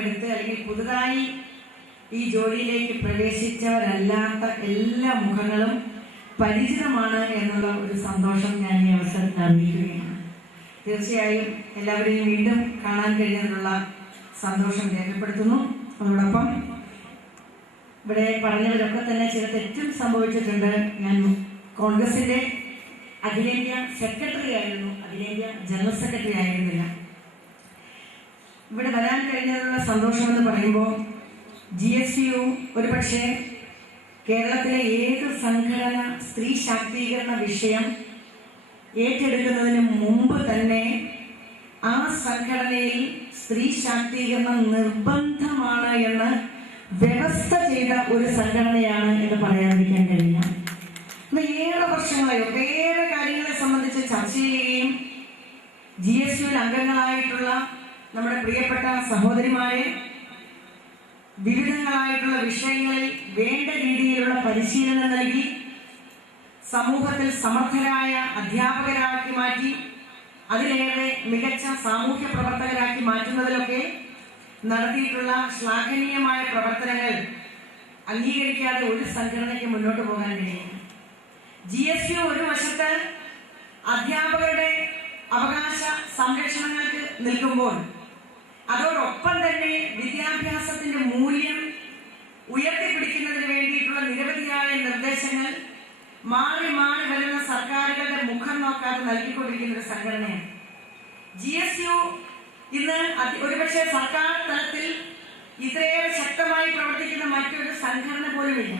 എടുത്ത് അല്ലെങ്കിൽ പുതുതായി ഈ ജോലിയിലേക്ക് പ്രവേശിച്ചവരല്ലാത്ത എല്ലാ മുഖങ്ങളും പരിചിതമാണ് എന്നുള്ള ഒരു സന്തോഷം ഞാൻ ഈ അവസരത്തിൽ അറിയിക്കുകയാണ്. തീർച്ചയായും എല്ലാവരെയും വീണ്ടും കാണാൻ കഴിയുന്നതിനുള്ള സന്തോഷം രേഖപ്പെടുത്തുന്നു. അതോടൊപ്പം ഇവിടെ പറഞ്ഞവരൊക്കെ തന്നെ ചില തെറ്റും സംഭവിച്ചിട്ടുണ്ട്. ഞാൻ കോൺഗ്രസിന്റെ അഖിലേന്ത്യാ സെക്രട്ടറി ആയിരുന്നു, അഖിലേന്ത്യാ ജനറൽ സെക്രട്ടറി ആയിരുന്നില്ല. ഇവിടെ വരാൻ കഴിഞ്ഞതിനുള്ള സന്തോഷം എന്ന് പറയുമ്പോൾ GSU ഒരുപക്ഷെ കേരളത്തിലെ ഏത് സംഘടന സ്ത്രീ ശാക്തീകരണ വിഷയം ഏറ്റെടുക്കുന്നതിന് മുമ്പ് തന്നെ ആ സംഘടനയിൽ സ്ത്രീ ശാക്തീകരണം നിർബന്ധമാണ് എന്ന് വ്യവസ്ഥ ചെയ്ത ഒരു സംഘടനയാണ് എന്ന് പറയാതിരിക്കാൻ കഴിയില്ല. ഏറെ വർഷങ്ങളായി ഒട്ടേറെ കാര്യങ്ങളെ സംബന്ധിച്ച് ചർച്ച ചെയ്യുകയും GSU അംഗങ്ങളായിട്ടുള്ള നമ്മുടെ പ്രിയപ്പെട്ട സഹോദരിമാരെ വിവിധങ്ങളായിട്ടുള്ള വിഷയങ്ങളിൽ വേണ്ട രീതിയിലുള്ള പരിശീലനം നൽകി സമൂഹത്തിൽ സമർത്ഥരായ അധ്യാപകരാക്കി മാറ്റി അതിലേറെ മികച്ച സാമൂഹ്യ പ്രവർത്തകരാക്കി മാറ്റുന്നതിലൊക്കെ നടത്തിയിട്ടുള്ള ശ്ലാഘനീയമായ പ്രവർത്തനങ്ങൾ അംഗീകരിക്കാതെ ഒരു സംഘടനയ്ക്ക് മുന്നോട്ട് പോകാൻ കഴിയും. GSU ഒരു വശത്ത് അധ്യാപകരുടെ അവകാശ സംരക്ഷണങ്ങൾക്ക് നിൽക്കുമ്പോൾ അതോടൊപ്പം തന്നെ വിദ്യാഭ്യാസത്തിന്റെ മൂല്യം ഉയർത്തിപ്പിടിക്കുന്നതിന് വേണ്ടിയിട്ടുള്ള നിരവധിയായ നിർദ്ദേശങ്ങൾ മാറി മാറി വരുന്ന സർക്കാരുകളുടെ മുഖം നോക്കാതെ നൽകിക്കൊണ്ടിരിക്കുന്ന ഒരു സംഘടനയാണ് GSU. ഇന്ന് ഒരുപക്ഷെ സർക്കാർ തലത്തിൽ ഇത്രയേറെ ശക്തമായി പ്രവർത്തിക്കുന്ന മറ്റൊരു സംഘടന പോലുമില്ല.